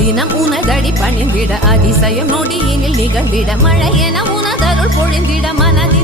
உனதடி பணிந்திட அதிசயம் நொடியினில் நிகழ்ந்திட மழை என உனதருள் பொழிந்திட மனதில்